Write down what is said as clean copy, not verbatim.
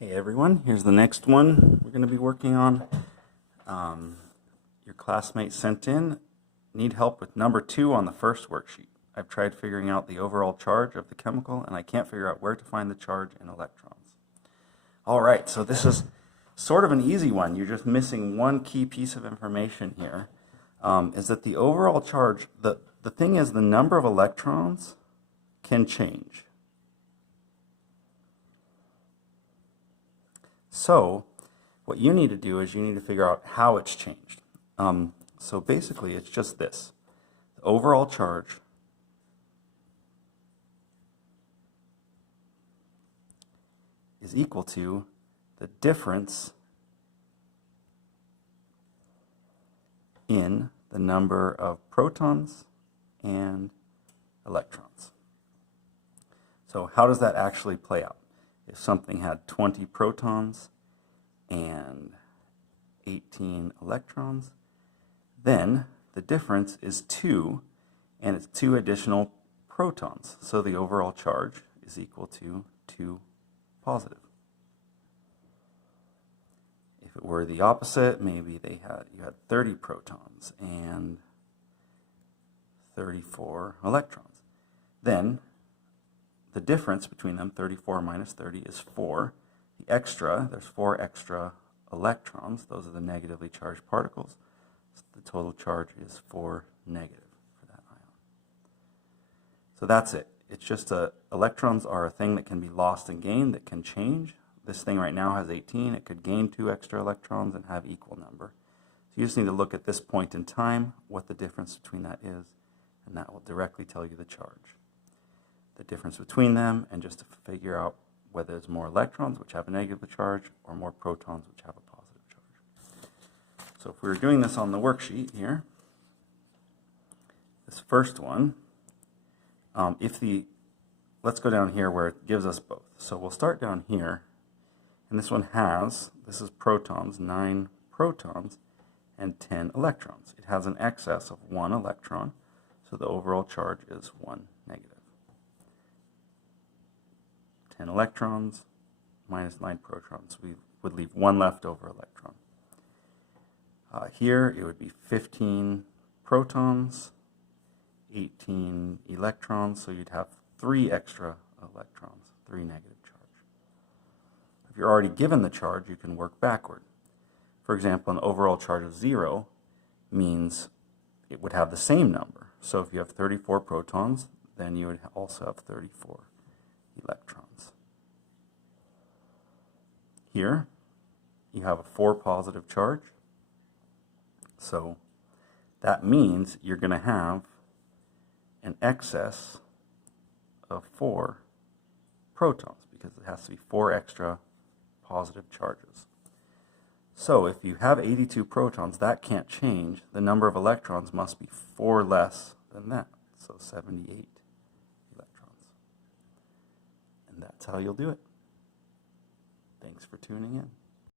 Hey everyone, here's the next one we're going to be working on. Your classmate sent in, need help with number 2 on the first worksheet. I've tried figuring out the overall charge of the chemical and I can't figure out where to find the charge in electrons. Alright, so this is sort of an easy one. You're just missing one key piece of information here. Is that the overall charge, the thing is the number of electrons can change. So what you need to do is you need to figure out how it's changed. So basically it's just this. The overall charge is equal to the difference in the number of protons and electrons. So how does that actually play out? If something had 20 protons and 18 electrons, then the difference is 2, and it's 2 additional protons. So the overall charge is equal to 2 positive. If it were the opposite, maybe you had 30 protons and 34 electrons. Then the difference between them, 34 minus 30, is 4. The extra, there's 4 extra electrons. Those are the negatively charged particles. So the total charge is 4 negative for that ion. So that's it. It's just electrons are a thing that can be lost and gained, that can change. This thing right now has 18. It could gain 2 extra electrons and have equal number. So you just need to look at this point in time, what the difference between that is, and that will directly tell you the charge. The difference between them, and just to figure out whether there's more electrons, which have a negative charge, or more protons, which have a positive charge. So if we were doing this on the worksheet here, this first one, let's go down here where it gives us both. So we'll start down here, and this one this is protons, 9 protons, and 10 electrons. It has an excess of 1 electron, so the overall charge is 1 negative. 10 electrons minus 9 protons. We would leave 1 leftover electron. Here it would be 15 protons, 18 electrons, so you'd have 3 extra electrons, 3 negative charge. If you're already given the charge, you can work backward. For example, an overall charge of 0 means it would have the same number. So if you have 34 protons, then you would also have 34 electrons. Here, you have a 4 positive charge. So that means you're going to have an excess of 4 protons because it has to be 4 extra positive charges. So if you have 82 protons, that can't change. The number of electrons must be 4 less than that. So 78 electrons. And that's how you'll do it. Thanks for tuning in.